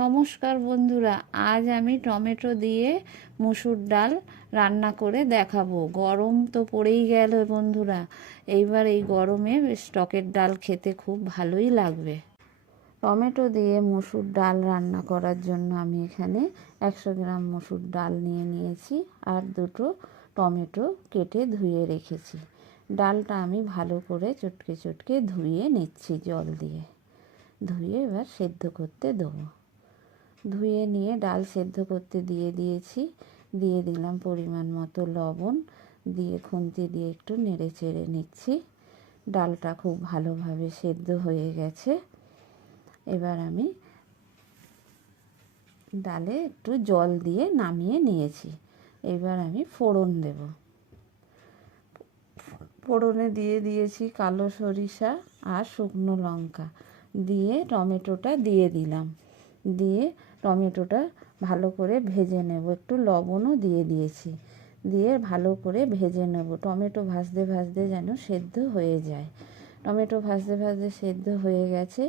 নমস্কার বন্ধুরা, আজ আমি টমেটো দিয়ে মুসুর ডাল রান্না করে দেখাবো। গরম তো পড়েই গেল বন্ধুরা, এইবার এই গরমে টকের ডাল খেতে খুব ভালোই লাগবে। টমেটো দিয়ে মুসুর ডাল রান্না করার জন্য আমি এখানে 100 গ্রাম মুসুর ডাল নিয়েছি আর দুটো টমেটো কেটে ধুয়ে রেখেছি। ডালটা আমি ভালো করে চটকে চটকে ধুয়ে নিচ্ছি, জল দিয়ে ধুয়ে এবার সেদ্ধ করতে দেবো। ধুয়ে নিয়ে ডাল সেদ্ধ করতে দিয়েছি, দিয়ে দিলাম পরিমাণ মতো লবণ, দিয়ে খুন্তি দিয়ে একটু নেড়ে চেড়ে নিচ্ছি। ডালটা খুব ভালোভাবে সেদ্ধ হয়ে গেছে। এবার আমি ডালে একটু জল দিয়ে নামিয়ে নিয়েছি। এবার আমি ফোড়ন দেব। ফোড়নে দিয়ে দিয়েছি কালো সরিষা আর শুকনো লঙ্কা, দিয়ে টমেটোটা দিয়ে দিলাম। দিয়ে টমেটোটা ভালো করে ভেজে নেব, একটু লবণও দিয়ে দিয়েছি, দিয়ে ভালো করে ভেজে নেব। টমেটো ভাজতে ভাজতে যেন সেদ্ধ হয়ে যায়। টমেটো ভাজতে ভাজতে সেদ্ধ হয়ে গেছে।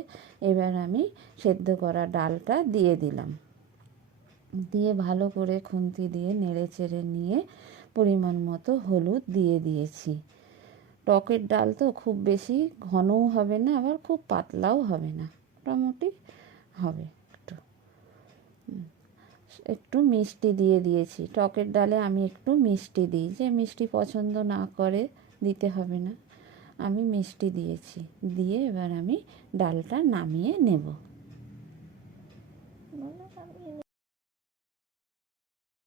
এবার আমি সেদ্ধ করা ডালটা দিয়ে দিলাম, দিয়ে ভালো করে খুন্তি দিয়ে নেড়ে চেড়ে নিয়ে পরিমাণ মতো হলুদ দিয়ে দিয়েছি। টকের ডাল তো খুব বেশি ঘনও হবে না, আবার খুব পাতলাও হবে না, মোটামুটি হবে। একটু মিষ্টি দিয়ে দিয়েছি। টকের ডালে আমি একটু মিষ্টি দিই, যে মিষ্টি পছন্দ না করে দিতে হবে না, আমি মিষ্টি দিয়েছি। দিয়ে এবার আমি ডালটা নামিয়ে নেব।